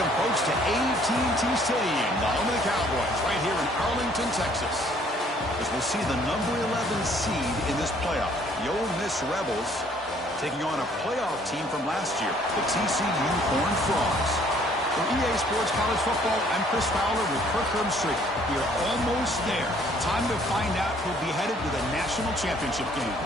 Welcome, folks, to AT&T Stadium, the home of the Cowboys, right here in Arlington, Texas. As we'll see the number 11 seed in this playoff, the Ole Miss Rebels, taking on a playoff team from last year, the TCU Horned Frogs. For EA Sports College Football, I'm Chris Fowler with Kirk Herbstreit. We are almost there. Time to find out who'll be headed to the national championship game.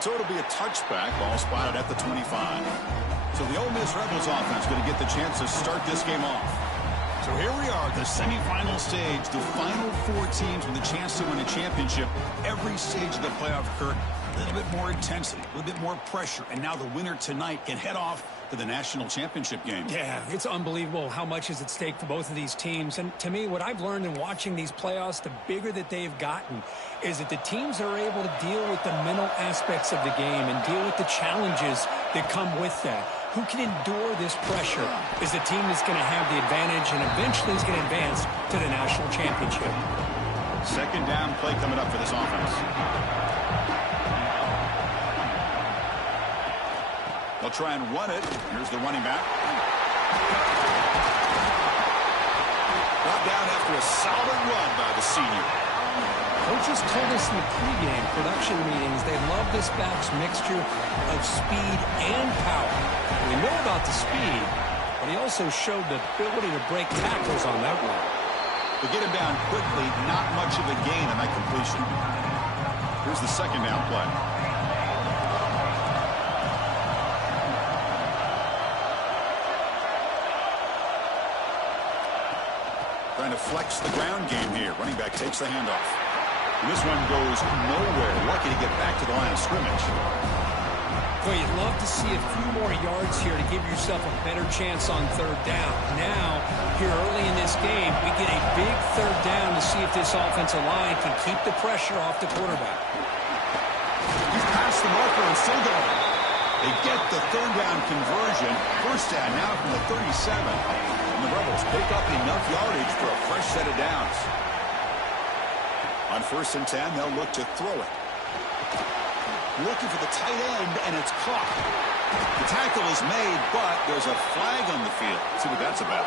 So it'll be a touchback, ball spotted at the 25. So the Ole Miss Rebels offense going to get the chance to start this game off. So here we are, the semifinal stage, the final four teams with a chance to win a championship. Every stage of the playoff, Kirk, a little bit more intensity, a little bit more pressure, and now the winner tonight can head off to the national championship game. Yeah, it's unbelievable how much is at stake for both of these teams. And to me, what I've learned in watching these playoffs, the bigger that they've gotten, is that the teams are able to deal with the mental aspects of the game and deal with the challenges that come with that. Who can endure this pressure is the team that's going to have the advantage and eventually is going to advance to the national championship. Second down play coming up for this offense. They'll try and run it. Here's the running back. Brought down after a solid run by the senior. Coaches told us in the pregame production meetings they love this back's mixture of speed and power. We know about the speed, but he also showed the ability to break tackles on that one. To get him down quickly, not much of a gain on that completion. Here's the second down play. Trying to flex the ground game here. Running back takes the handoff. And this one goes nowhere. Lucky to get back to the line of scrimmage. Well, you'd love to see a few more yards here to give yourself a better chance on third down. Now, here early in this game, we get a big third down to see if this offensive line can keep the pressure off the quarterback. He's past the marker and still going. They get the third down conversion. First down now from the 37. And the Rebels pick up enough yardage for a fresh set of downs. On 1st and 10, they'll look to throw it. Looking for the tight end, and it's caught. The tackle is made, but there's a flag on the field. Let's see what that's about.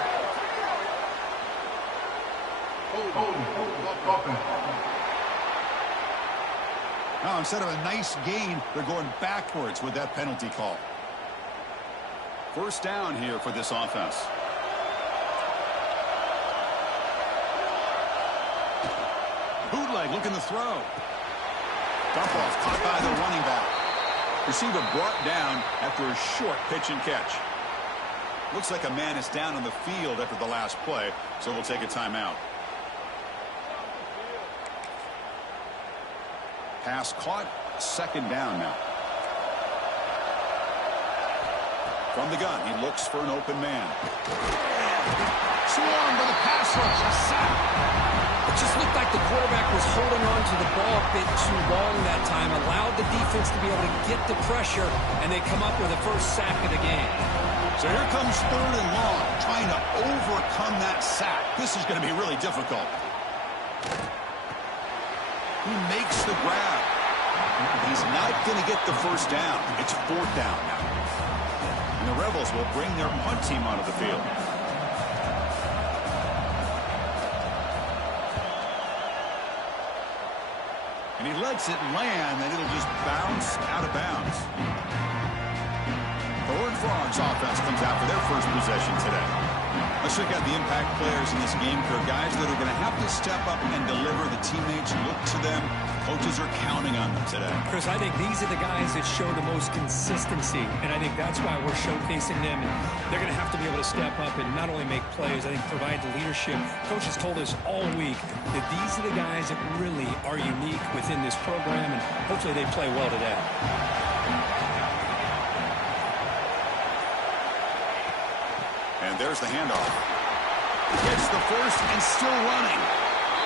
Now, instead of a nice gain, they're going backwards with that penalty call. First down here for this offense. Bootleg looking to throw. Dump off caught by the running back. Receiver brought down after a short pitch and catch. Looks like a man is down on the field after the last play, so we'll take a timeout. Pass caught, second down now. From the gun, he looks for an open man. Swarmed by the pass rush, a sack. It just looked like the quarterback was holding on to the ball a bit too long that time, allowed the defense to be able to get the pressure, and they come up with the first sack of the game. So here comes third and long, trying to overcome that sack. This is going to be really difficult. He makes the grab. He's not going to get the first down. It's fourth down now. And the Rebels will bring their punt team onto the field. And he lets it land, and it'll just bounce out of bounds. The Horned Frogs offense comes out for their first possession today. Let's check out the impact players in this game, Kirk. Guys that are going to have to step up and deliver. The teammates look to them. Coaches are counting on them today. Chris, I think these are the guys that show the most consistency, and I think that's why we're showcasing them. And they're going to have to be able to step up and not only make plays, I think provide the leadership. Coaches told us all week that these are the guys that really are unique within this program, and hopefully they play well today. And there's the handoff. Gets the first and still running.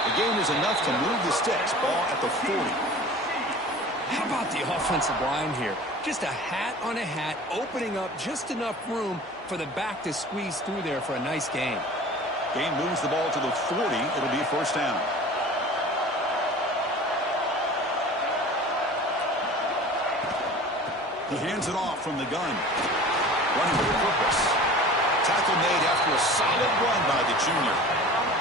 The game was enough to move the sticks. Ball at the 40. How about the offensive line here? Just a hat on a hat, opening up just enough room for the back to squeeze through there for a nice gain. Gain moves the ball to the 40. It'll be a first down. He hands it off from the gun. Running with purpose. Tackle made after a solid run by the junior.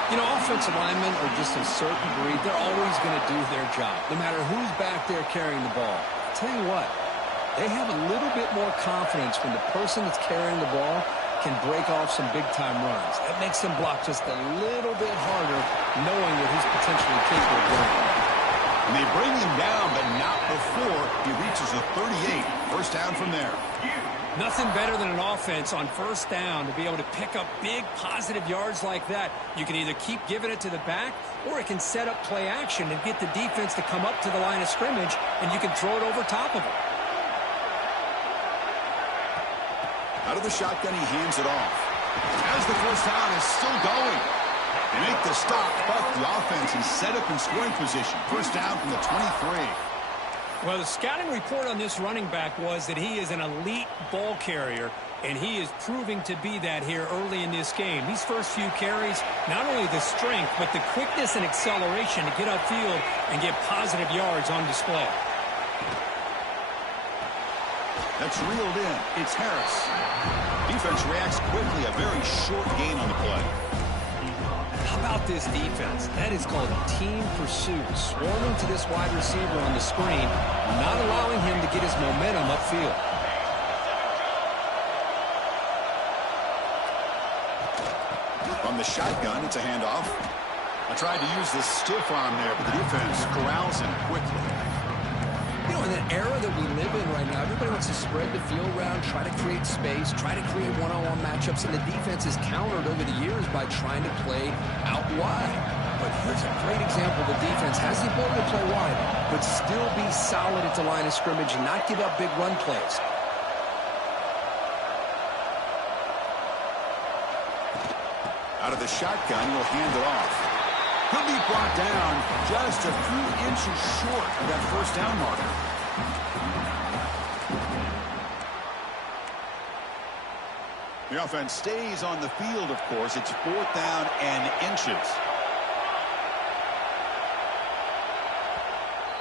You know, offensive linemen are just a certain breed. They're always going to do their job, no matter who's back there carrying the ball. I'll tell you what, they have a little bit more confidence when the person that's carrying the ball can break off some big-time runs. That makes them block just a little bit harder, knowing what he's potentially capable of doing. And they bring him down, but not before he reaches the 38. First down from there. Nothing better than an offense on first down to be able to pick up big positive yards like that. You can either keep giving it to the back, or it can set up play action and get the defense to come up to the line of scrimmage, and you can throw it over top of them. Out of the shotgun, he hands it off. As the first down is still going. They make the stop, but the offense is set up in scoring position. First down from the 23. Well, the scouting report on this running back was that he is an elite ball carrier, and he is proving to be that here early in this game. These first few carries, not only the strength, but the quickness and acceleration to get upfield and get positive yards on display. That's reeled in. It's Harris. Defense reacts quickly. A very short gain on the play. How about this defense? That is called team pursuit. Swarming to this wide receiver on the screen, not allowing him to get his momentum upfield. From the shotgun, it's a handoff. I tried to use the stiff arm there, but the defense corrals him quickly. You know, in the era that we live in right now, everybody wants to spread the field around, try to create space, try to create one-on-one matchups, and the defense is countered over the years by trying to play out wide. But here's a great example. The defense has the ability to play wide, but still be solid at the line of scrimmage and not give up big run plays. Out of the shotgun, he'll hand it off. He'll be brought down just a few inches short of that first down marker. The offense stays on the field, of course. It's fourth down and inches.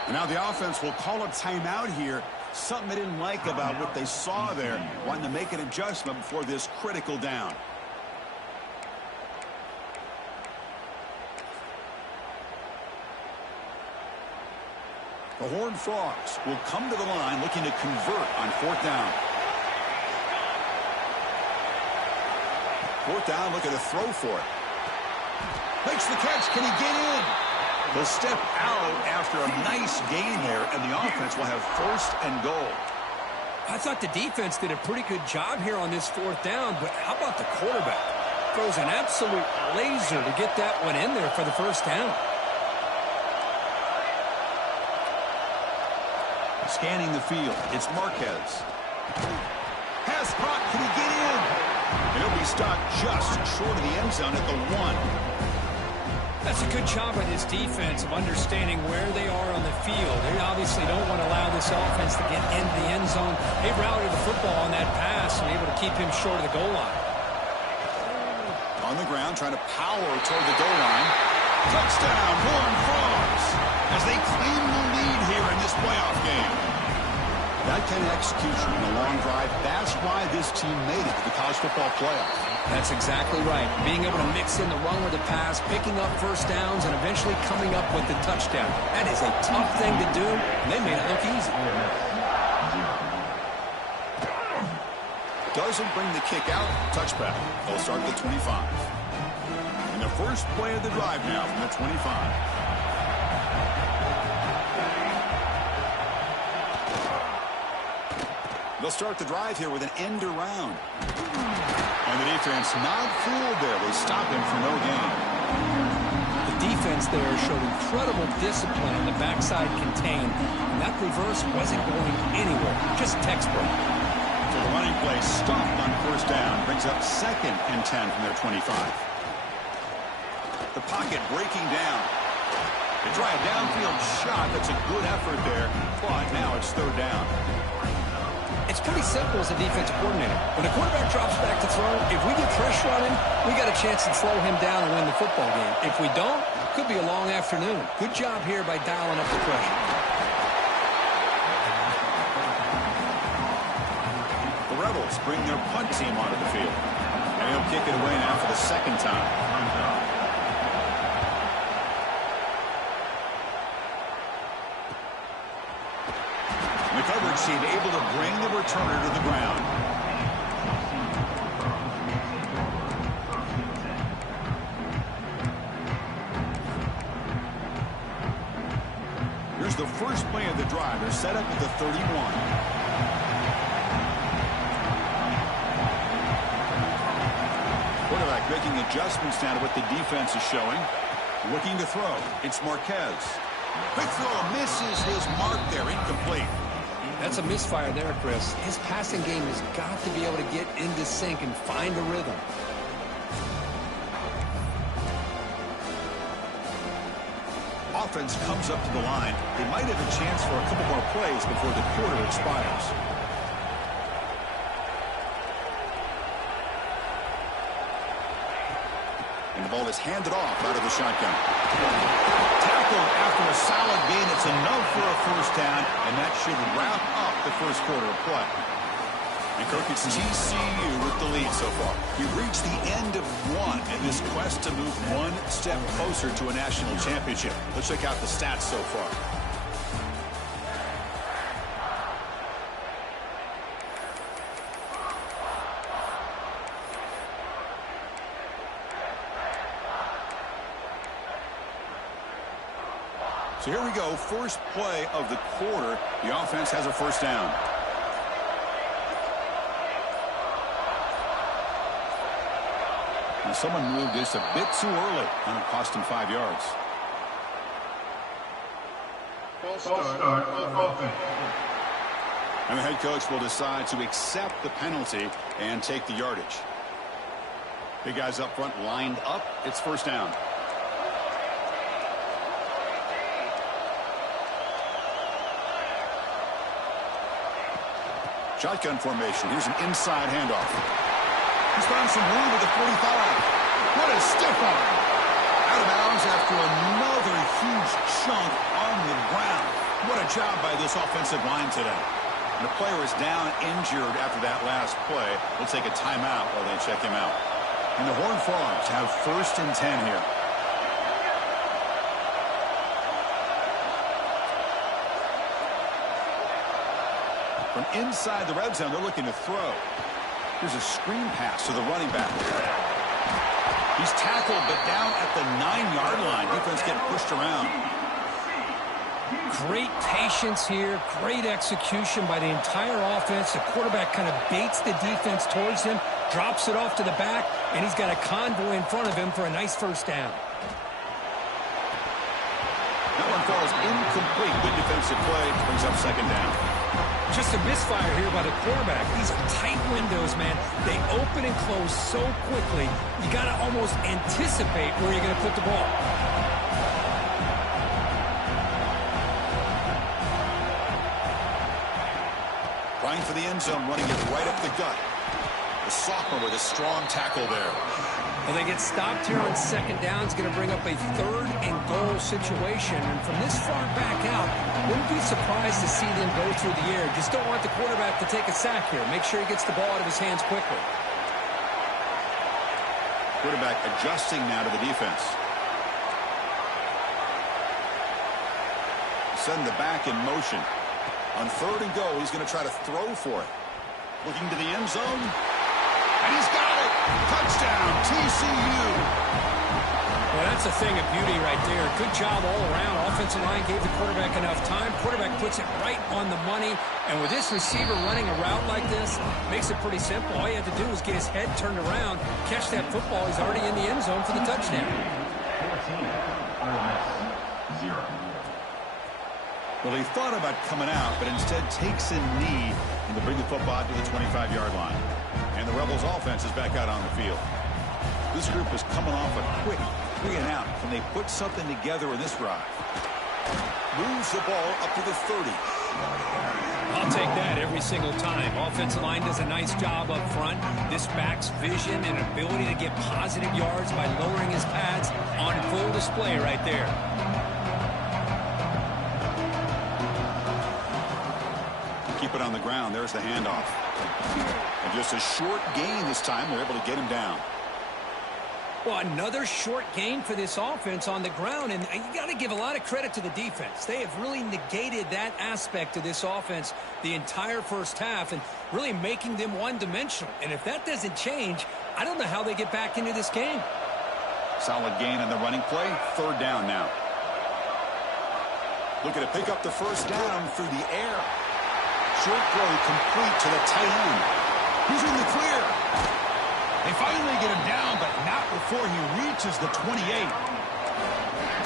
And now the offense will call a timeout here. Something they didn't like about what they saw there. Wanting to make an adjustment before this critical down. The Horned Frogs will come to the line looking to convert on fourth down. Fourth down, looking to throw for it. Makes the catch. Can he get in? He'll step out after a nice gain there, and the offense will have first and goal. I thought the defense did a pretty good job here on this fourth down, but how about the quarterback? Throws an absolute laser to get that one in there for the first down. Scanning the field, it's Marquez. Pass caught, can he get in? And he'll be stopped just short of the end zone at the 1. That's a good job by this defense of understanding where they are on the field. They obviously don't want to allow this offense to get into the end zone. They routed the football on that pass and able to keep him short of the goal line. On the ground, trying to power toward the goal line. Touchdown, Horned Frogs, as they claim the lead here in this playoff game. That kind of execution in a long drive, that's why this team made it to the college football playoff. That's exactly right. Being able to mix in the run with the pass, picking up first downs, and eventually coming up with the touchdown. That is a tough thing to do, and they made it look easy. Doesn't bring the kick out. Touchback. They'll start at the 25. And the first play of the drive now from the 25. They'll start the drive here with an end around. And the defense not fooled there. They stop him for no gain. The defense there showed incredible discipline on the backside contained. And that reverse wasn't going anywhere. Just textbook. So the running play stopped on first down. Brings up 2nd and 10 from their 25. The pocket breaking down. try a downfield shot. That's a good effort there, but now it's third down. It's pretty simple as a defensive coordinator. When the quarterback drops back to throw, if we get pressure on him, we got a chance to slow him down and win the football game. If we don't, it could be a long afternoon. Good job here by dialing up the pressure. The Rebels bring their punt team onto the field. And he'll kick it away now for the second time. The coverage team able to bring the returner to the ground. Here's the first play of the drive. They're set up at the 31. Quarterback making adjustments now to what the defense is showing. Looking to throw. It's Marquez. Quick throw misses his mark there. Incomplete. That's a misfire there, Chris. His passing game has got to be able to get into sync and find a rhythm. Offense comes up to the line. They might have a chance for a couple more plays before the quarter expires. And the ball is handed off out of the shotgun. Tackled after a solid gain. It's enough for a first down, and that should wrap up the first quarter of play. And Kirk, it's TCU with the lead so far. We've reached the end of one in this quest to move one step closer to a national championship. Let's check out the stats so far. So here we go, first play of the quarter. The offense has a first down. And someone moved this a bit too early, and it cost him 5 yards. False start. And the head coach will decide to accept the penalty and take the yardage. Big guys up front lined up. It's first down. Shotgun formation. Here's an inside handoff. He's found some room at the 45. What a stiff arm. Out of bounds after another huge chunk on the ground. What a job by this offensive line today. And the player is down injured after that last play. We'll take a timeout while they check him out. And the Horned Frogs have first and 10 here. From inside the red zone, they're looking to throw. Here's a screen pass to the running back. He's tackled, but down at the 9-yard line. Defense getting pushed around. Great patience here. Great execution by the entire offense. The quarterback kind of baits the defense towards him, drops it off to the back, and he's got a convoy in front of him for a nice first down. That one falls incomplete. Good defensive play. Brings up second down. Just a misfire here by the quarterback. These are tight windows, man. They open and close so quickly. You got to almost anticipate where you're going to put the ball. Running for the end zone, running it right up the gut. The sophomore with a strong tackle there. Well, they get stopped here on second down. It's going to bring up a third and goal situation. And from this far back out, wouldn't be surprised to see them go through the air. Just don't want the quarterback to take a sack here. Make sure he gets the ball out of his hands quickly. Quarterback adjusting now to the defense. Send the back in motion. On third and goal, he's going to try to throw for it. Looking to the end zone. And he's got it. Touchdown, TCU. Well, that's a thing of beauty right there. Good job all around. Offensive line gave the quarterback enough time. Quarterback puts it right on the money. And with this receiver running a route like this, makes it pretty simple. All you have to do is get his head turned around, catch that football. He's already in the end zone for the touchdown. 14, 0. Well, he thought about coming out, but instead takes a knee and to bring the football to the 25-yard line. And the Rebels offense is back out on the field. This group is coming off a quick 3-and-out. Can they put something together in this drive? Moves the ball up to the 30. I'll take that every single time. Offensive line does a nice job up front. This back's vision and ability to get positive yards by lowering his pads on full display right there. Keep it on the ground. There's the handoff. And just a short gain this time. They're able to get him down. Well, another short gain for this offense on the ground, and you got to give a lot of credit to the defense. They have really negated that aspect of this offense the entire first half and really making them one-dimensional. And if that doesn't change, I don't know how they get back into this game. Solid gain on the running play. 3rd down now. Looking to pick up the first down through the air. Short throw complete to the tight end. He's in the clear. They finally get him down, but not before he reaches the 28.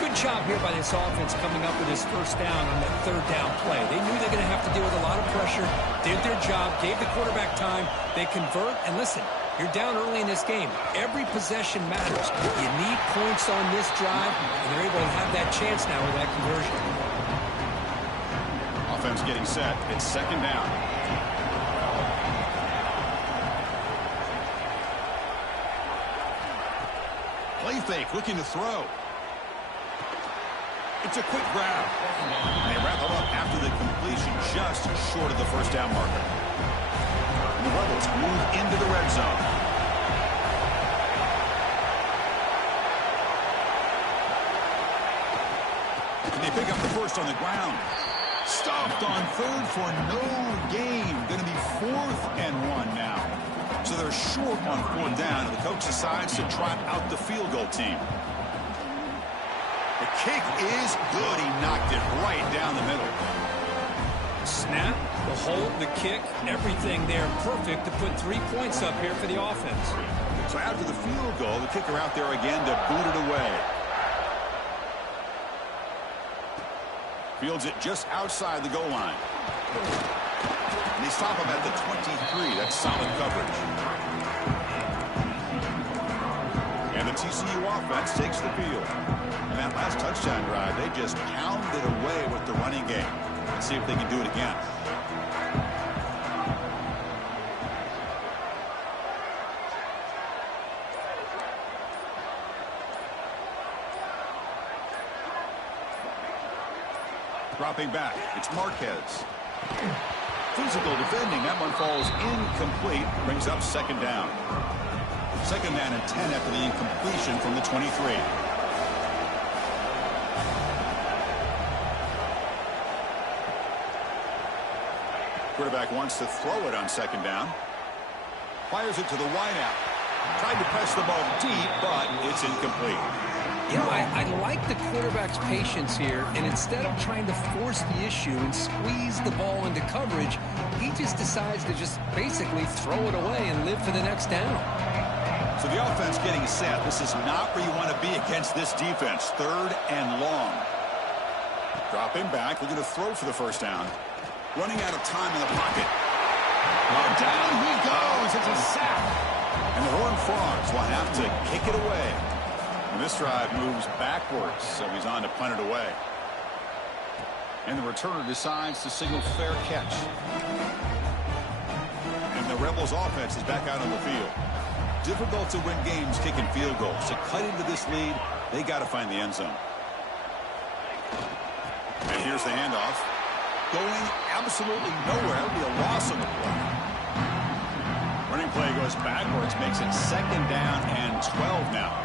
Good job here by this offense coming up with his first down on that 3rd down play. They knew they're going to have to deal with a lot of pressure, did their job, gave the quarterback time. They convert, and listen, you're down early in this game. Every possession matters. You need points on this drive, and they're able to have that chance now with that conversion. Offense getting set. It's 2nd down. Play fake, looking to throw. It's a quick grab. And they wrap it up after the completion, just short of the first down marker. And the Rebels move into the red zone. And they pick up the first on the ground. Stopped on 3rd for no gain. Going to be 4th and 1 now. So they're short on 4th down, and the coach decides to trot out the field goal team. The kick is good. He knocked it right down the middle. Snap, the hold, the kick, everything there perfect to put 3 points up here for the offense. So after the field goal, the kicker out there again to boot it away. Fields it just outside the goal line. And they stop him at the 23. That's solid coverage. And the TCU offense takes the field. And that last touchdown drive, they just pounded away with the running game. Let's see if they can do it again. Dropping back, it's Marquez. Physical defending, that one falls incomplete, brings up 2nd down. 2nd down and 10 after the incompletion from the 23. Quarterback wants to throw it on 2nd down. Fires it to the wideout. Tried to press the ball deep, but it's incomplete. You know, I like the quarterback's patience here, and instead of trying to force the issue and squeeze the ball into coverage, he just decides to just basically throw it away and live for the next down. So the offense getting set. This is not where you want to be against this defense. 3rd and long. Dropping back, looking to throw for the first down. Running out of time in the pocket. Oh, down he goes. It's a sack. And the Horned Frogs will have to kick it away. And this drive moves backwards, so he's on to punt it away. And the returner decides to signal fair catch. And the Rebels offense is back out on the field. Difficult to win games kicking field goals. To cut into this lead, they got to find the end zone. And here's the handoff. Going absolutely nowhere. That would be a loss on the play. Running play goes backwards, makes it 2nd down and 12 now.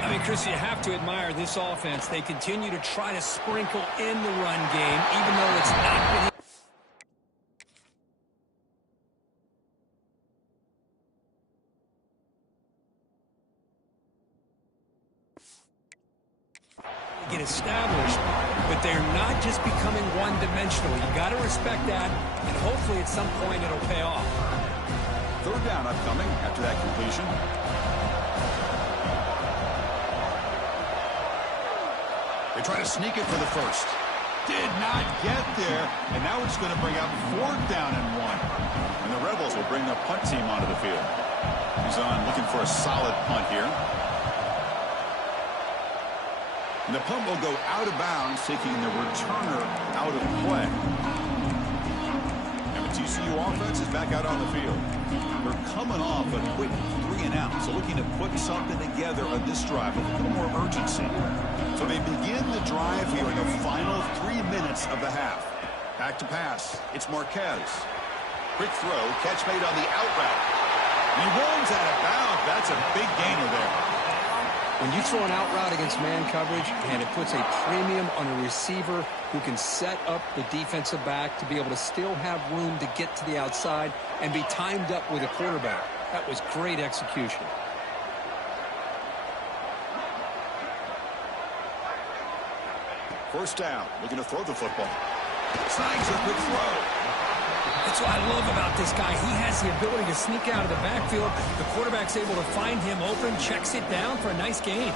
I mean, Chris, you have to admire this offense. They continue to try to sprinkle in the run game, even though it's not been get established, but they're not just becoming one-dimensional. You got to respect that, and hopefully at some point it'll pay off. 3rd down upcoming after that completion. They try to sneak it for the first. Did not get there, and now it's going to bring up 4th down and 1. And the Rebels will bring the punt team onto the field. He's on looking for a solid punt here. And the punt will go out of bounds, taking the returner out of play. And the TCU offense is back out on the field. They're coming off a quick 3-and-out, so looking to put something together on this drive with a little more urgency. So they begin the drive here in the final 3 minutes of the half. Back to pass. It's Marquez. Quick throw. Catch made on the out route. He runs out of bounds. That's a big gainer there. When you throw an out route against man coverage, and it puts a premium on a receiver who can set up the defensive back to be able to still have room to get to the outside and be timed up with a quarterback. That was great execution. First down, looking to throw the football. Snags a quick throw. That's what I love about this guy. He has the ability to sneak out of the backfield. The quarterback's able to find him open, checks it down for a nice gain.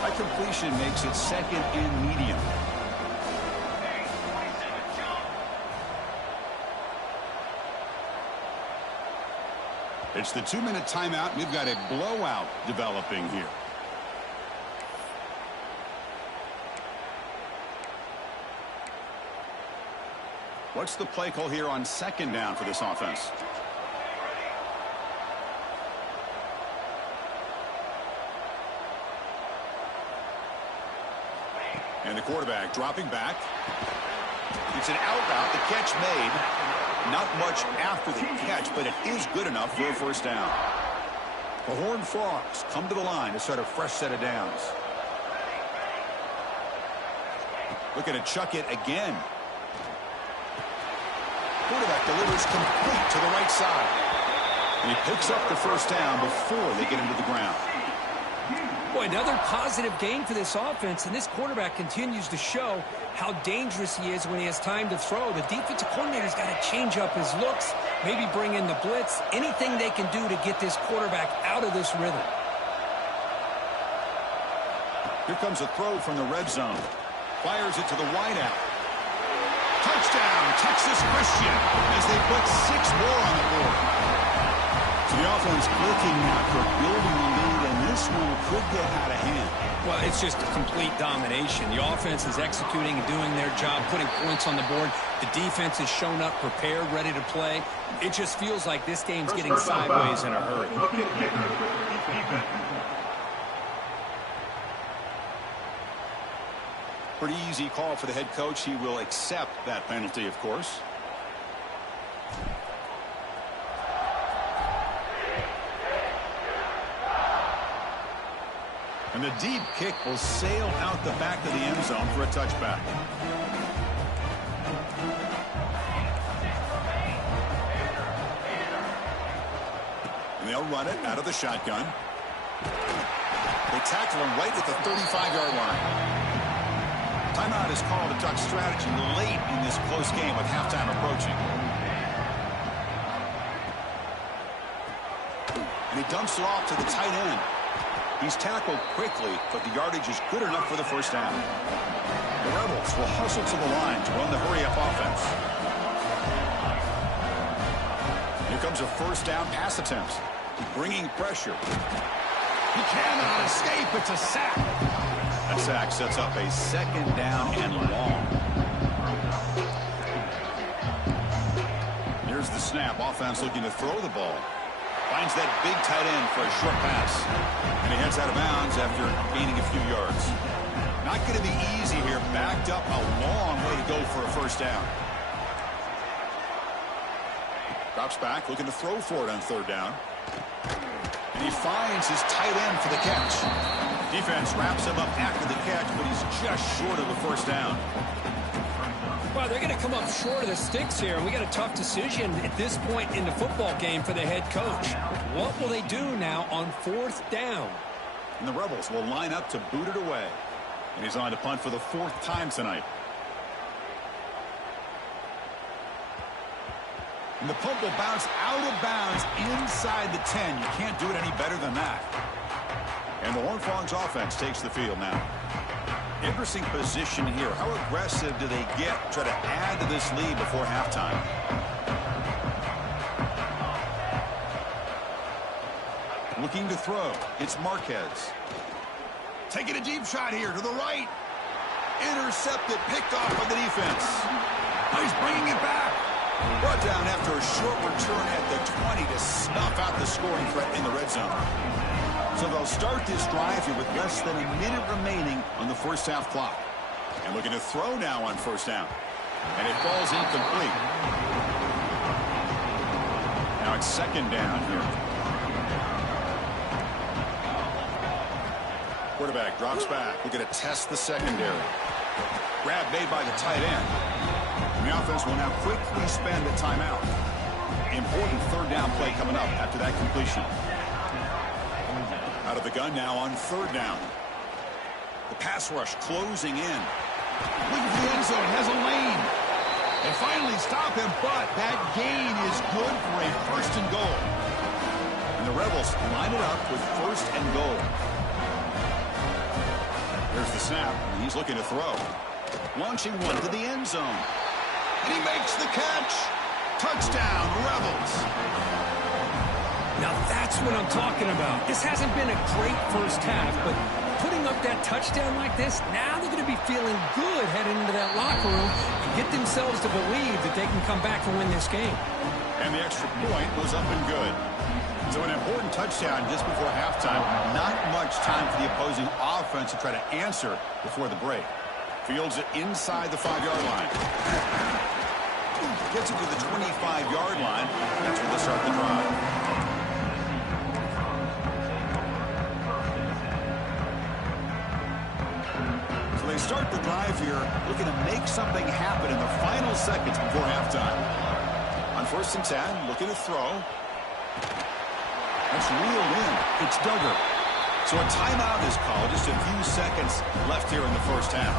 That completion makes it second and medium. It's the 2-minute timeout. We've got a blowout developing here. What's the play call here on second down for this offense? And the quarterback dropping back. It's an out route. The catch made. Not much after the catch, but it is good enough for a first down. The Horned Frogs come to the line to start a fresh set of downs. Looking to chuck it again. Quarterback delivers complete to the right side. And he picks up the first down before they get into the ground. Boy, another positive gain for this offense, and this quarterback continues to show how dangerous he is when he has time to throw. The defensive coordinator's got to change up his looks, maybe bring in the blitz, anything they can do to get this quarterback out of this rhythm. Here comes a throw from the red zone. Fires it to the wideout. Touchdown, Texas Christian, as they put 6 more on the board. So the offense looking after building the lead, and this one could get out of hand. Well, it's just a complete domination. The offense is executing and doing their job, putting points on the board. The defense has shown up, prepared, ready to play. It just feels like this game's getting sideways in a hurry. Pretty easy call for the head coach. He will accept that penalty, of course. And the deep kick will sail out the back of the end zone for a touchback. And they'll run it out of the shotgun. They tackle him right at the 35-yard line. Timeout is called to talk strategy late in this close game with halftime approaching. And he dumps it off to the tight end. He's tackled quickly, but the yardage is good enough for the first down. The Rebels will hustle to the line to run the hurry-up offense. Here comes a first down pass attempt. Bringing pressure. He cannot escape. It's a sack. That sack sets up a second down and long. Here's the snap. Offense looking to throw the ball. Finds that big tight end for a short pass. And he heads out of bounds after gaining a few yards. Not going to be easy here. Backed up a long way to go for a first down. Drops back, looking to throw for it on third down. And he finds his tight end for the catch. Defense wraps him up after the catch, but he's just short of the first down. Well, they're going to come up short of the sticks here. We got a tough decision at this point in the football game for the head coach. What will they do now on fourth down? And the Rebels will line up to boot it away. And he's on to punt for the 4th time tonight. And the punt will bounce out of bounds inside the 10. You can't do it any better than that. And the Horned Frogs offense takes the field now. Interesting position here. How aggressive do they get to try to add to this lead before halftime? Looking to throw. It's Marquez. Taking a deep shot here to the right. Intercepted, picked off by the defense. Now he's bringing it back. Brought down after a short return at the 20 to snuff out the scoring threat in the red zone. So they'll start this drive here with less than a minute remaining on the first half clock. And looking to throw now on first down. And it falls incomplete. Now it's second down here. Quarterback drops back. We're going to test the secondary. Grab made by the tight end. And the offense will now quickly spend a timeout. Important third down play coming up after that completion. Out of the gun now on third down. The pass rush closing in. Look at the end zone. Has a lane. They finally stop him, but that gain is good for a first and goal. And the Rebels line it up with first and goal. There's the snap, and he's looking to throw. Launching one to the end zone. And he makes the catch. Touchdown, Rebels. Now that's what I'm talking about. This hasn't been a great first half, but putting up that touchdown like this, now they're going to be feeling good heading into that locker room and get themselves to believe that they can come back and win this game. And the extra point was up and good. So an important touchdown just before halftime. Not much time for the opposing offense to try to answer before the break. Fields it inside the 5-yard line. Gets it to the 25-yard line. That's where they start the drive. So they start the drive here, looking to make something happen in the final seconds before halftime. On first and 10, looking to throw. That's reeled in. It's Duggar. So a timeout is called. Just a few seconds left here in the first half.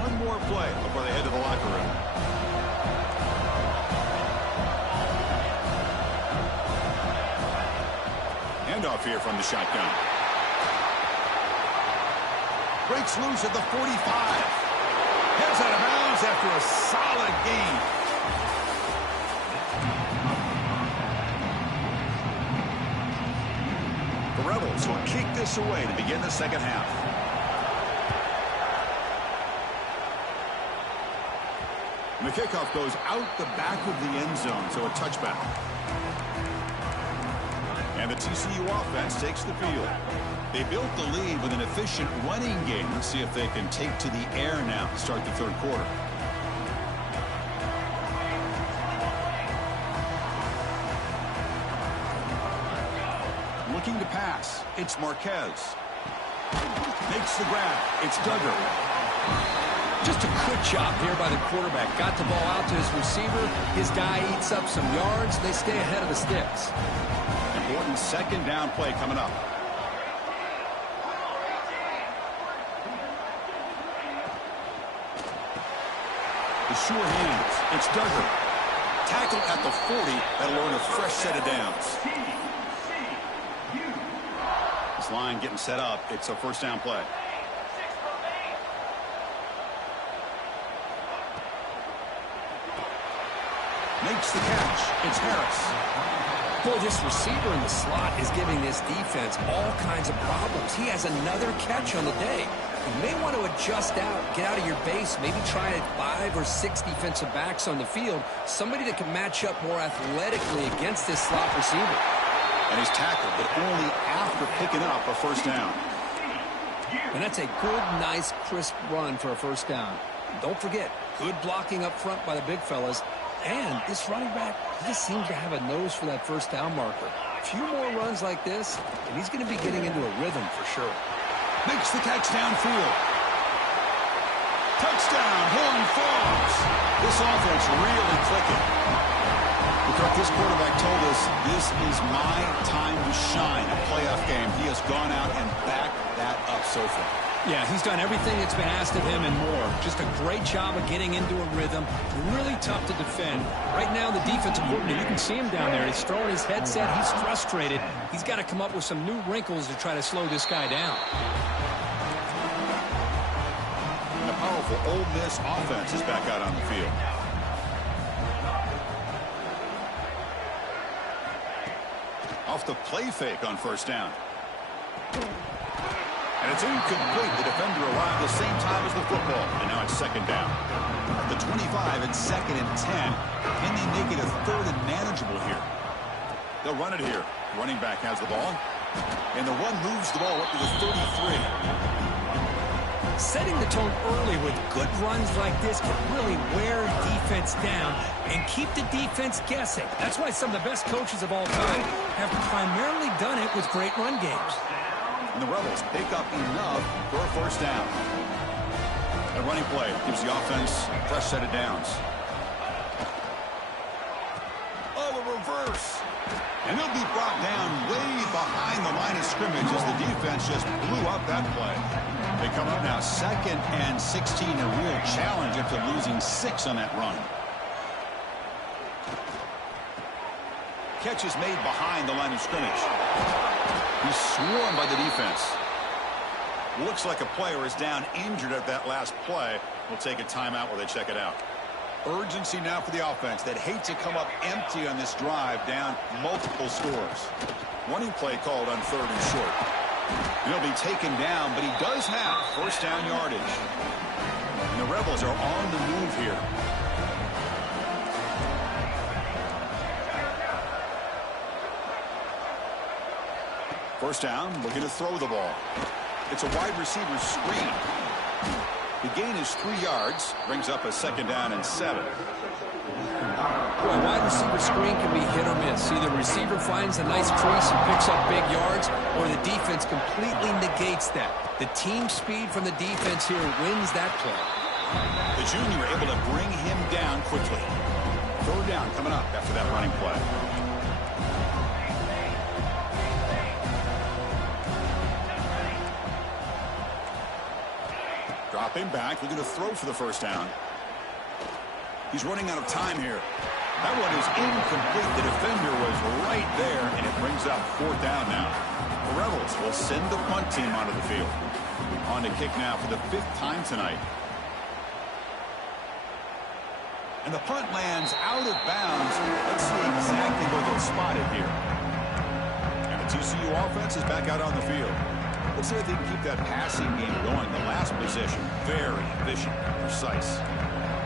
One more play before they head to the locker room. Handoff here from the shotgun. Breaks loose at the 45. Heads out of bounds after a solid gain. The Rebels will kick this away to begin the second half. And the kickoff goes out the back of the end zone, so a touchback. And the TCU offense takes the field. They built the lead with an efficient running game. Let's see if they can take to the air now to start the third quarter. Looking to pass. It's Marquez. Makes the grab. It's Duggar. Just a good job here by the quarterback. Got the ball out to his receiver. His guy eats up some yards. They stay ahead of the sticks. Important second down play coming up. The sure hands. It's Duggar. Tackled at the 40. That'll earn a fresh set of downs. This line getting set up. It's a first down play. Makes the catch. It's Harris. Boy, this receiver in the slot is giving this defense all kinds of problems. He has another catch on the day. You may want to adjust out, get out of your base, maybe try 5 or 6 defensive backs on the field, somebody that can match up more athletically against this slot receiver. And he's tackled, but only after picking up a first down. And that's a good, nice, crisp run for a first down. Don't forget, good blocking up front by the big fellas. And this running back, he just seems to have a nose for that first down marker. A few more runs like this, and he's going to be getting into a rhythm for sure. Makes the catch downfield. Touchdown, Horn Frogs. This offense really clicking. Because this quarterback told us this is my time to shine a playoff game. He has gone out and backed that up so far. Yeah, he's done everything that's been asked of him and more. Just a great job of getting into a rhythm. Really tough to defend. Right now, the defensive coordinator, you can see him down there. He's throwing his headset. He's frustrated. He's got to come up with some new wrinkles to try to slow this guy down. And a powerful Ole Miss offense is back out on the field. Off the play fake on first down. And it's incomplete. The defender arrived the same time as the football. And now it's second down. At the 25, it's 2nd and 10. Can they make it a 3rd and manageable here? They'll run it here. Running back has the ball. And the run moves the ball up to the 33. Setting the tone early with good runs like this can really wear defense down and keep the defense guessing. That's why some of the best coaches of all time have primarily done it with great run games. And the Rebels pick up enough for a first down. A running play gives the offense a fresh set of downs. Oh, a reverse. And they'll be brought down way behind the line of scrimmage as the defense just blew up that play. They come up now 2nd and 16, a real challenge after losing 6 on that run. Catch is made behind the line of scrimmage. He's swarmed by the defense. Looks like a player is down injured at that last play. We'll take a timeout while they check it out. Urgency now for the offense that hate to come up empty on this drive down multiple scores. Running play called on 3rd and short. He'll be taken down, but he does have first down yardage. And the Rebels are on the move here. First down, looking to throw the ball. It's a wide receiver screen. The gain is 3 yards, brings up a 2nd down and 7. Boy, a wide receiver screen can be hit or miss. Either receiver finds a nice crease and picks up big yards, or the defense completely negates that. The team speed from the defense here wins that play. The junior able to bring him down quickly. 3rd down coming up after that running play. Dropping back, looking to throw for the first down. He's running out of time here. That one is incomplete. The defender was right there, and it brings up 4th down now. The Rebels will send the punt team onto the field. On to kick now for the 5th time tonight. And the punt lands out of bounds. Let's see exactly where they'll spot it here. And the TCU offense is back out on the field. Let's see if they can keep that passing game going. The last possession, very efficient and precise.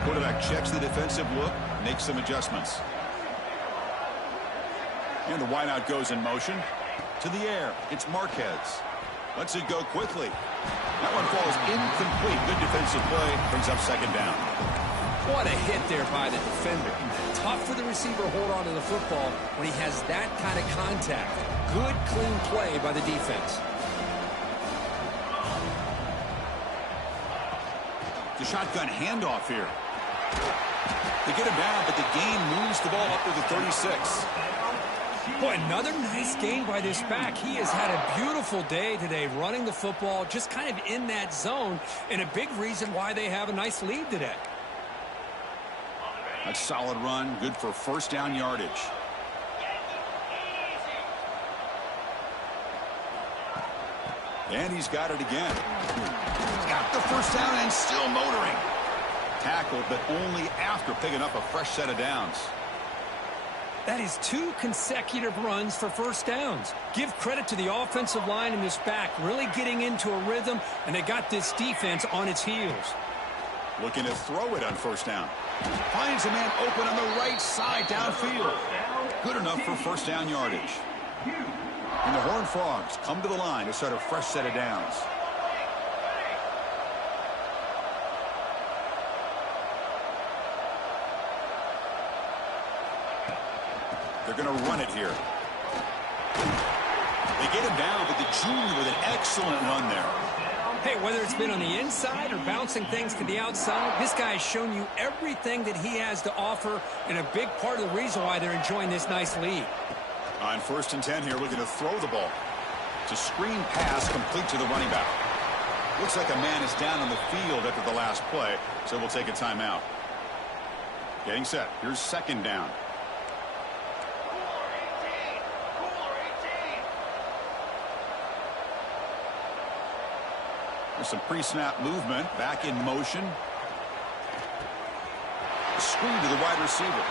Quarterback checks the defensive look, makes some adjustments. And the wideout goes in motion. To the air, it's Marquez. Lets it go quickly. That one falls incomplete. Good defensive play, brings up 2nd down. What a hit there by the defender. Tough for the receiver to hold on to the football when he has that kind of contact. Good, clean play by the defense. The shotgun handoff here. They get him down, but the gain moves the ball up to the 36. Boy, another nice gain by this back. He has had a beautiful day today running the football, just kind of in that zone, and a big reason why they have a nice lead today. A solid run, good for first down yardage. And he's got it again. He's got the first down and still motoring. Tackled, but only after picking up a fresh set of downs. That is 2 consecutive runs for first downs. Give credit to the offensive line in this back, really getting into a rhythm, and they got this defense on its heels. Looking to throw it on first down. Finds a man open on the right side downfield. Good enough for first down yardage. And the Horned Frogs come to the line to start a fresh set of downs. They're going to run it here. They get him down, but the junior with an excellent run there. Hey, whether it's been on the inside or bouncing things to the outside, this guy has shown you everything that he has to offer, and a big part of the reason why they're enjoying this nice lead. On 1st and 10 here, looking to throw the ball. It's a screen pass complete to the running back. Looks like a man is down on the field after the last play, so we'll take a timeout. Getting set. Here's 2nd down. There's some pre-snap movement. Back in motion. A screen to the wide receiver.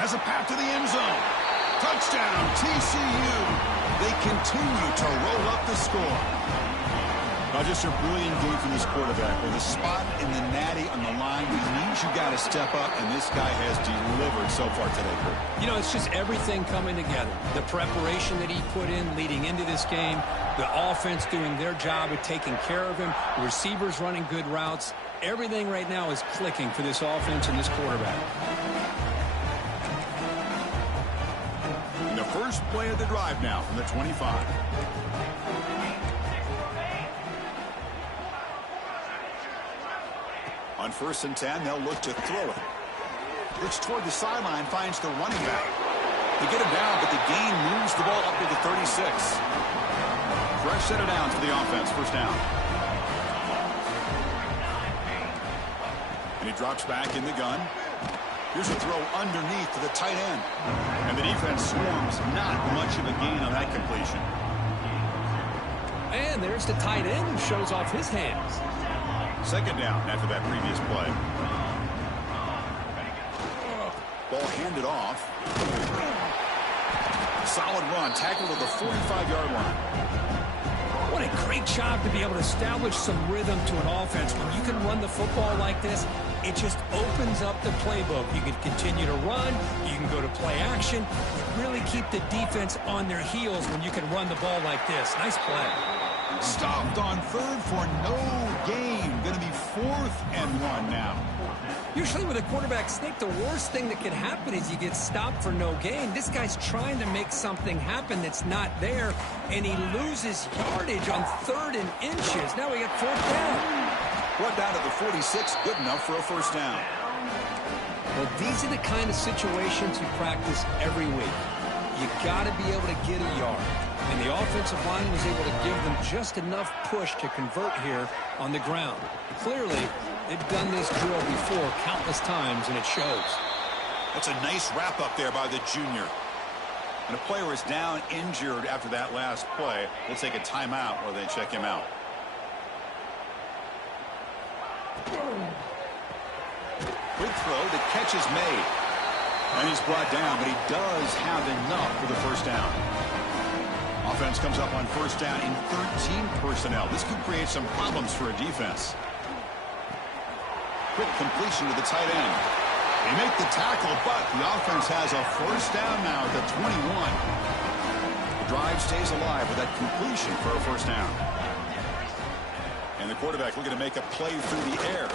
Has a path to the end zone. Touchdown, TCU. They continue to roll up the score. Just a brilliant game from this quarterback. With a spot in the natty on the line, he means you got to step up, and this guy has delivered so far today, Kurt. You know, it's just everything coming together. The preparation that he put in leading into this game, the offense doing their job of taking care of him, the receivers running good routes. Everything right now is clicking for this offense and this quarterback. In the first play of the drive now from the 25. On 1st and 10, they'll look to throw it. Looks toward the sideline, finds the running back. They get him down, but the gain moves the ball up to the 36. Fresh set of downs for the offense, 1st down. And he drops back in the gun. Here's a throw underneath to the tight end. And the defense swarms. Not much of a gain on that completion. And there's the tight end who shows off his hands. 2nd down after that previous play. Ball handed off. Solid run. Tackled at the 45-yard line. What a great job to be able to establish some rhythm to an offense. When you can run the football like this, it just opens up the playbook. You can continue to run. You can go to play action. You really keep the defense on their heels when you can run the ball like this. Nice play. Stopped on 3rd for no gain. Going to be 4th and 1 now. Usually with a quarterback sneak, the worst thing that could happen is you get stopped for no gain. This guy's trying to make something happen that's not there, and he loses yardage on 3rd and inches. Now we got 4th down. Brought down to the 46, good enough for a 1st down. Well, these are the kind of situations you practice every week. You got to be able to get a yard. And the offensive line was able to give them just enough push to convert here on the ground. Clearly, they've done this drill before countless times, and it shows. That's a nice wrap-up there by the junior. And a player is down injured after that last play. We'll take a timeout while they check him out. Quick throw, the catch is made. And he's brought down, but he does have enough for the 1st down. Offense comes up on 1st down in 13 personnel. This could create some problems for a defense. Quick completion to the tight end. They make the tackle, but the offense has a 1st down now at the 21. The drive stays alive with that completion for a 1st down. And the quarterback looking to make a play through the air.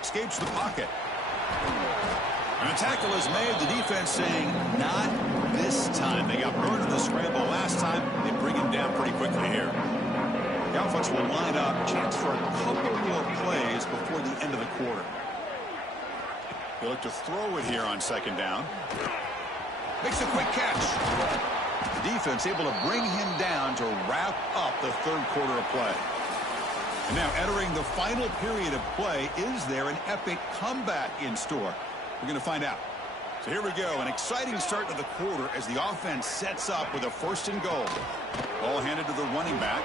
Escapes the pocket. And a tackle is made. The defense saying, not this time. They got burned in the scramble last time. They bring him down pretty quickly here. The offense will line up. Chance for a couple more plays before the end of the quarter. They look to throw it here on 2nd down. Makes a quick catch. The defense able to bring him down to wrap up the 3rd quarter of play. And now entering the final period of play, is there an epic comeback in store? We're going to find out. So here we go, an exciting start to the quarter as the offense sets up with a 1st and goal. Ball handed to the running back.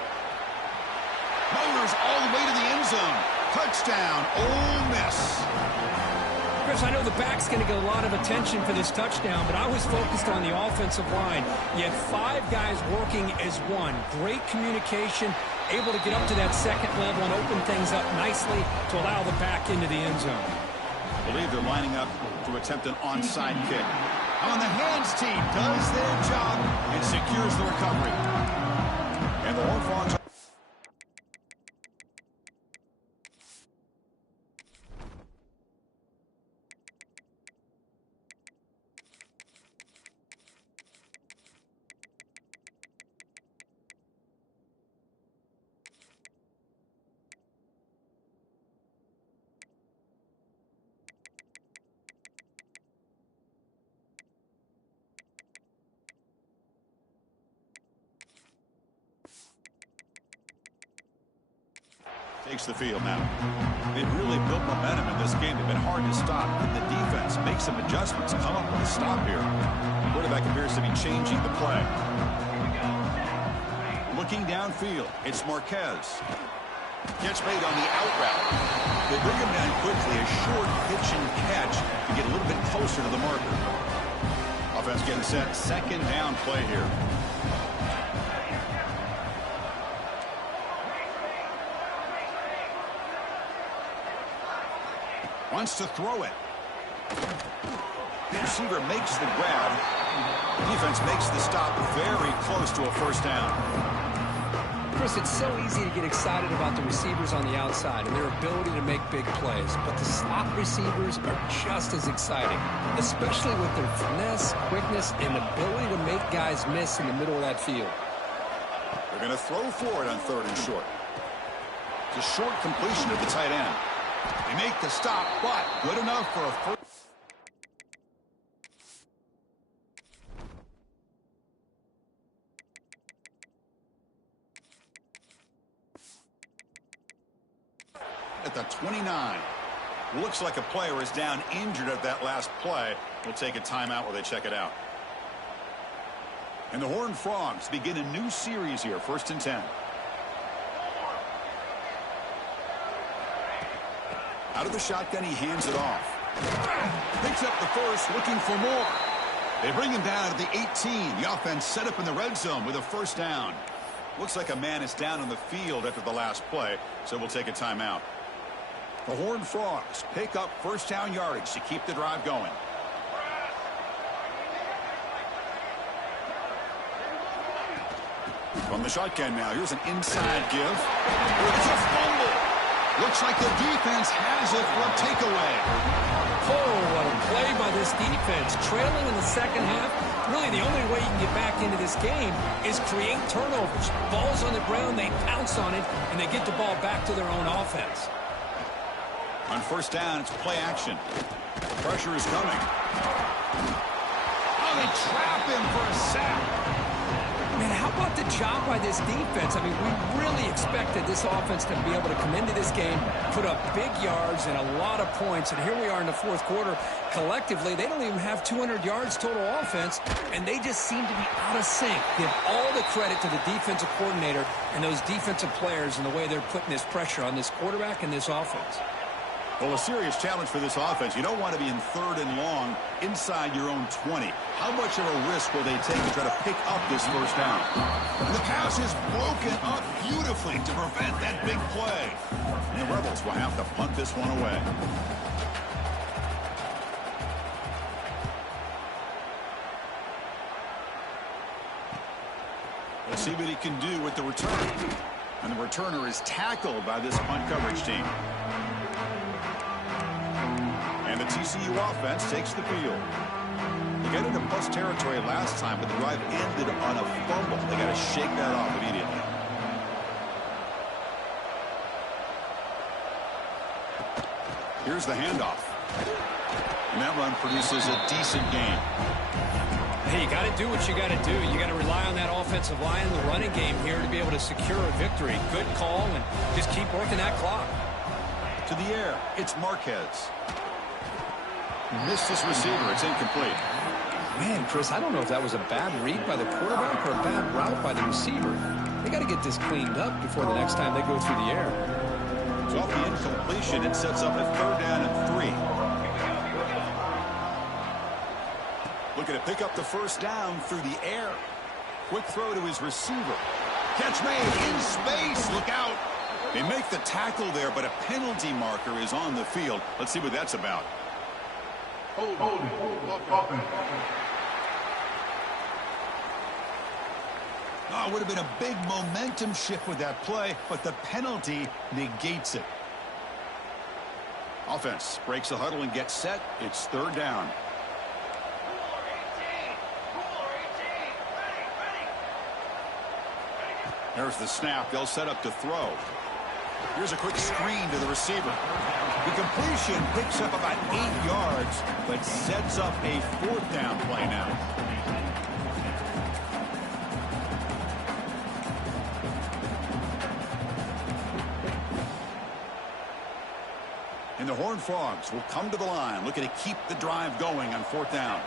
Motors all the way to the end zone. Touchdown, Ole Miss. Chris, I know the back's going to get a lot of attention for this touchdown, but I was focused on the offensive line. You had 5 guys working as one. Great communication, able to get up to that 2nd level and open things up nicely to allow the back into the end zone. I believe they're lining up to attempt an onside kick. On the hands team does their job and secures the recovery. And the Horned Frogs. Takes the field now. They've really built momentum in this game. They've been hard to stop. Can the defense make some adjustments, come up with a stop here? The quarterback appears to be changing the play. Looking downfield, it's Marquez. Catch made on the out route. They bring him down quickly, a short pitch and catch to get a little bit closer to the marker. A Offense getting set. Second down play here. Wants to throw it. The receiver makes the grab. Defense makes the stop very close to a first down. Chris, it's so easy to get excited about the receivers on the outside and their ability to make big plays, but the slot receivers are just as exciting, especially with their finesse, quickness, and ability to make guys miss in the middle of that field. They're going to throw for it on 3rd and short. It's a short completion to the tight end. They make the stop, but good enough for a first. At the 29. Looks like a player is down injured at that last play. We'll take a timeout while they check it out. And the Horned Frogs begin a new series here, 1st and 10. Out of the shotgun, he hands it off. Picks up the first, looking for more. They bring him down to the 18. The offense set up in the red zone with a first down. Looks like a man is down on the field after the last play, so we'll take a timeout. The Horned Frogs pick up first down yardage to keep the drive going. From the shotgun now, here's an inside give. It's a fumble. Looks like the defense has it for a takeaway. Oh, what a play by this defense. Trailing in the second half, really the only way you can get back into this game is create turnovers. Ball's on the ground, they pounce on it, and they get the ball back to their own offense. On first down, it's play action. Pressure is coming. Oh, they trap him for a sack. Man, how about the job by this defense? I mean, we really expected this offense to be able to come into this game, put up big yards and a lot of points, and here we are in the 4th quarter. Collectively, they don't even have 200 yards total offense, and they just seem to be out of sync. Give all the credit to the defensive coordinator and those defensive players and the way they're putting this pressure on this quarterback and this offense. Well, a serious challenge for this offense. You don't want to be in 3rd and long inside your own 20. How much of a risk will they take to try to pick up this first down? And the pass is broken up beautifully to prevent that big play. And the Rebels will have to punt this one away. We'll see what he can do with the return. And the returner is tackled by this punt coverage team. And the TCU offense takes the field. They got into plus territory last time, but the drive ended on a fumble. They got to shake that off immediately. Here's the handoff. And that run produces a decent gain. Hey, you got to do what you got to do. You got to rely on that offensive line in the running game here to be able to secure a victory. Good call, and just keep working that clock. To the air, it's Marquez. Missed his receiver. It's incomplete. Man, Chris, I don't know if that was a bad read by the quarterback or a bad route by the receiver. They got to get this cleaned up before the next time they go through the air. It's off the incompletion. It sets up a 3rd down and 3. Looking to pick up the first down through the air. Quick throw to his receiver. Catch made in space. Look out. They make the tackle there, but a penalty marker is on the field. Let's see what that's about. Hold. Oh, it would have been a big momentum shift with that play, but the penalty negates it. Offense breaks the huddle and gets set. It's 3rd down. There's the snap. They'll set up to throw. Here's a quick screen to the receiver. The completion picks up about 8 yards, but sets up a 4th down play now. And the Horned Frogs will come to the line, looking to keep the drive going on 4th down.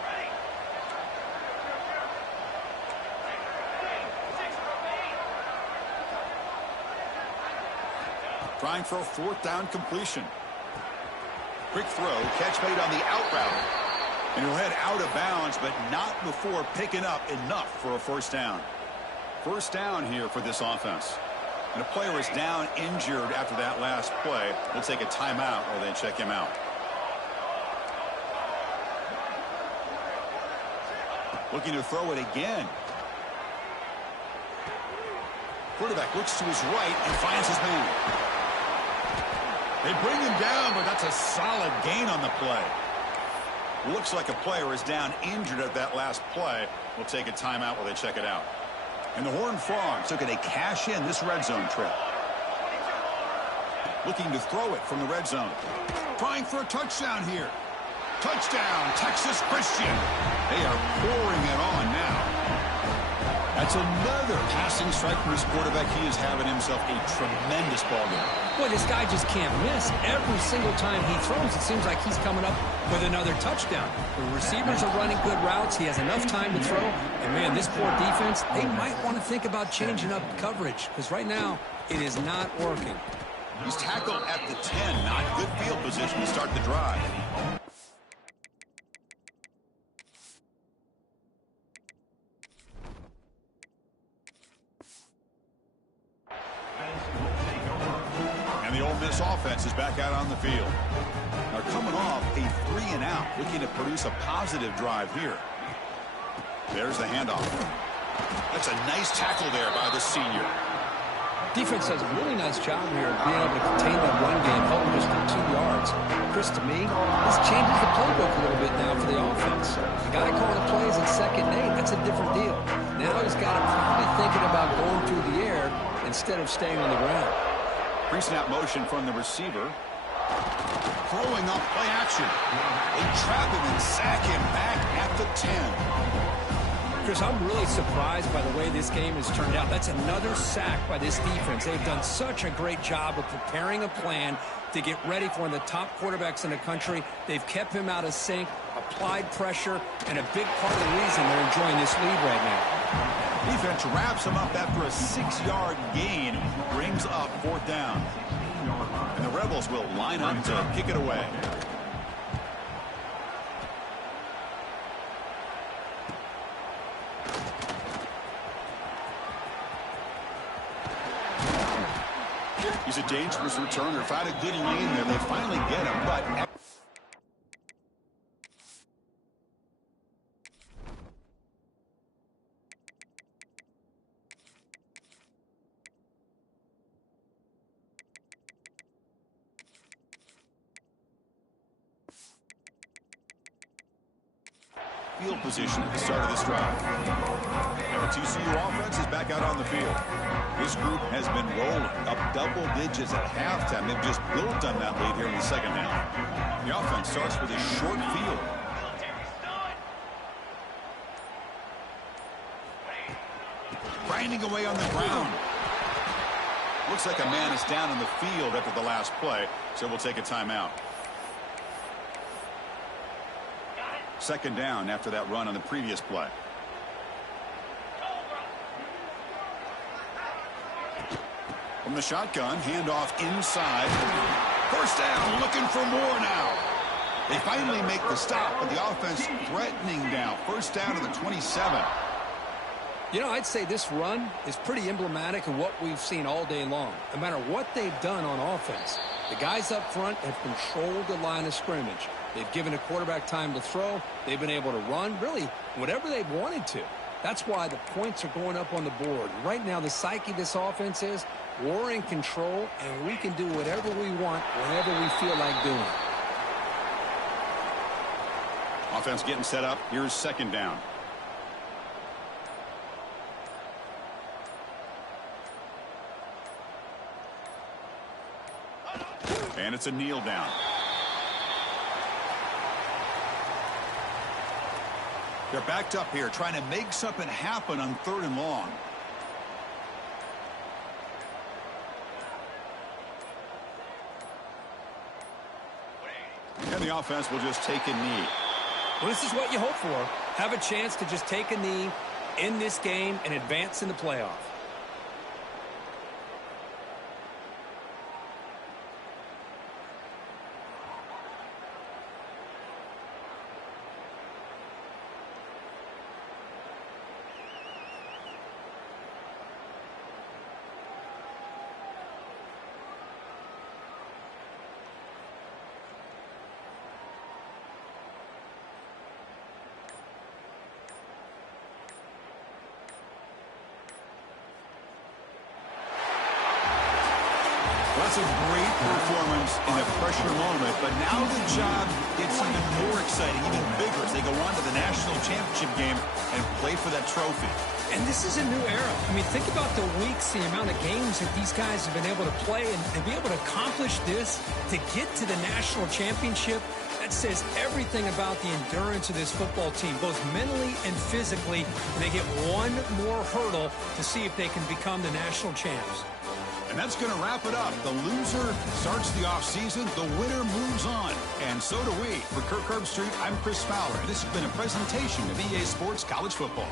Trying for a 4th down completion. Quick throw, catch made on the out route. And he'll head out of bounds, but not before picking up enough for a first down. First down here for this offense. And a player is down injured after that last play. We'll take a timeout while they check him out. Looking to throw it again. Quarterback looks to his right and finds his man. They bring him down, but that's a solid gain on the play. Looks like a player is down injured at that last play. We'll take a timeout while they check it out. And the Horned Frogs looking to cash in this red zone trip. Looking to throw it from the red zone. Trying for a touchdown here. Touchdown, Texas Christian. They are pouring it on now. That's another passing strike from his quarterback. He is having himself a tremendous ball game. Boy, this guy just can't miss. Every single time he throws, it seems like he's coming up with another touchdown. The receivers are running good routes. He has enough time to throw. And, man, this poor defense, they might want to think about changing up coverage because right now it is not working. He's tackled at the 10. Not good field position to start the drive. This offense is back out on the field. They're coming off a 3-and-out, looking to produce a positive drive here. There's the handoff. That's a nice tackle there by the senior. Defense does a really nice job here of being able to contain that run game, holding just for 2 yards. Chris, to me, this changes the playbook a little bit now for the offense. The guy calling the plays at 2nd and 8, that's a different deal. Now he's got to probably thinking about going through the air instead of staying on the ground. Pre-snap motion from the receiver. Throwing up play action. They trap him and sack him back at the 10. Chris, I'm really surprised by the way this game has turned out. That's another sack by this defense. They've done such a great job of preparing a plan to get ready for one of the top quarterbacks in the country. They've kept him out of sync, applied pressure, and a big part of the reason they're enjoying this lead right now. Defense wraps him up after a 6-yard gain, brings up 4th down. And the Rebels will line up to kick it away. He's a dangerous returner. Found a good lane there. They finally get him, but field position at the start of this drive. And the TCU offense is back out on the field. This group has been rolling up double digits at halftime. They've just built on that lead here in the second half. The offense starts with a short field. Grinding away on the ground. Looks like a man is down in the field after the last play, so we'll take a timeout. 2nd down after that run on the previous play. From the shotgun, handoff inside. First down, looking for more now. They finally make the stop, but the offense threatening now. First down to the 27. You know, I'd say this run is pretty emblematic of what we've seen all day long. No matter what they've done on offense, the guys up front have controlled the line of scrimmage. They've given the quarterback time to throw. They've been able to run, really, whatever they've wanted to. That's why the points are going up on the board. Right now, the psyche of this offense is we're in control, and we can do whatever we want whenever we feel like doing it. Offense getting set up. Here's 2nd down. And it's a kneel down. They're backed up here trying to make something happen on 3rd and long. And the offense will just take a knee. Well, this is what you hope for. Have a chance to just take a knee in this game and advance in the playoff. That's a great performance in a pressure moment, but now the job gets even more exciting, even bigger as they go on to the national championship game and play for that trophy. And this is a new era. I mean, think about the weeks, the amount of games that these guys have been able to play and be able to accomplish this, to get to the national championship. That says everything about the endurance of this football team, both mentally and physically. And they get one more hurdle to see if they can become the national champs. And that's going to wrap it up. The loser starts the offseason. The winner moves on. And so do we. For Kirk Herbstreit, I'm Chris Fowler. And this has been a presentation of EA Sports College Football.